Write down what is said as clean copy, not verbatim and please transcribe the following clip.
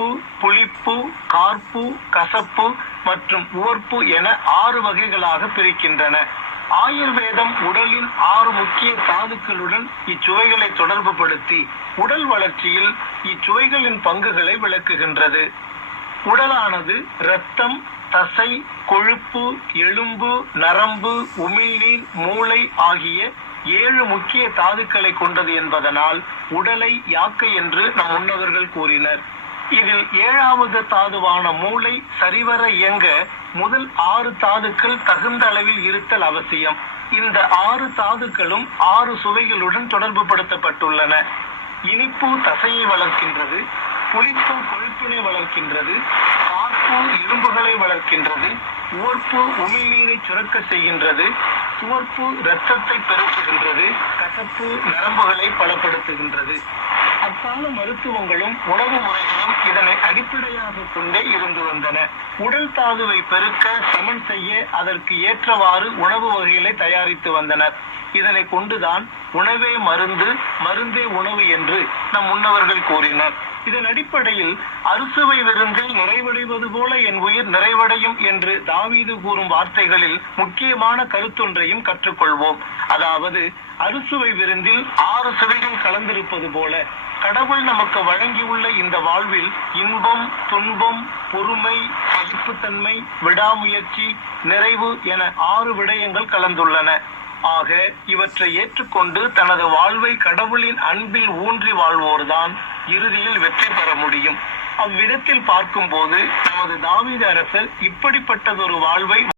இனிப்பு, புளிப்பு, கார்ப்பு, கசப்பு மற்றும் உவர்ப்பு என 6 வகைகளாக பிரிக்கின்றன. ஆயுர்வேதம் உடலின் 6 முக்கிய தாதுக்களுடன் இச்சுவைகளை தொடர்புபடுத்தி உடல் வளர்ச்சியில் இச்சுவைகளின் பங்குகளை விளக்குகின்றது. உடலானது இரத்தம், தசை, கொழுப்பு, எலும்பு, நரம்பு, உமிழ்நீர், மூளை ஆகிய 7 முக்கிய தாதுக்களை கொண்டது என்பதனால் உடலை யாக்கை என்று நம் முன்னவர்கள் கூறினர். இதில் 7வது தாதுவான மூளை சரிவர இயங்க முதல் 6 தாதுக்கள் தகுந்த அளவில் இருத்தல் அவசியம். இந்த 6 தாதுக்களும் 6 சுவைகளுடன் தொடர்பு படுத்தப்பட்டுள்ளன. இனிப்பு தசையை வளர்க்கின்றது, புளிப்பு கொழுப்பினை வளர்க்கின்றது, கார்ப்பு எலும்புகளை வளர்க்கின்றது, உவர்ப்பு உமிழ்நீரை சுரக்க செய்கின்றது, துவர்ப்பு இரத்தத்தை பெருக்குகின்றது, கசப்பு நரம்புகளை பலப்படுத்துகின்றது. அக்கால மருத்துவங்களும் உணவு முறைகளும் இதனை அடிப்படையாக கொண்டே இருந்து வந்தன. உடல் தாதுவை பெருக்க சமன் செய்ய அதற்கு ஏற்றவாறு உணவு வகைகளை தயாரித்து வந்தனர். இதனை கொண்டுதான் உணவே மருந்து, மருந்தே உணவு என்று நம் முன்னவர்கள் கூறினர். இதன் அடிப்படையில் அறுசுவை விருந்தில் நிறைவடைவது போல என் உயிர் நிறைவடையும் என்று தாவீது கூறும் வார்த்தைகளில் முக்கியமான கருத்தொன்றையும் கற்றுக்கொள்வோம். அதாவது அறுசுவை விருந்தில் 6 சுவைகள் கலந்திருப்பது போல கடவுள் நமக்கு வழங்கியுள்ள இந்த வாழ்வில் இன்பம், துன்பம், பொறுமை, சகிப்புத்தன்மை, விடாமுயற்சி, நிறைவு என 6 விடயங்கள் கலந்துள்ளன. ஆக இவற்றை ஏற்றுக்கொண்டு தனது வாழ்வை கடவுளின் அன்பில் ஊன்றி வாழ்வோர்தான் இறுதியில் வெற்றி பெற முடியும். அவ்விதத்தில் பார்க்கும்போது நமது தாவீது அரசர் இப்படிப்பட்டதொரு வாழ்வை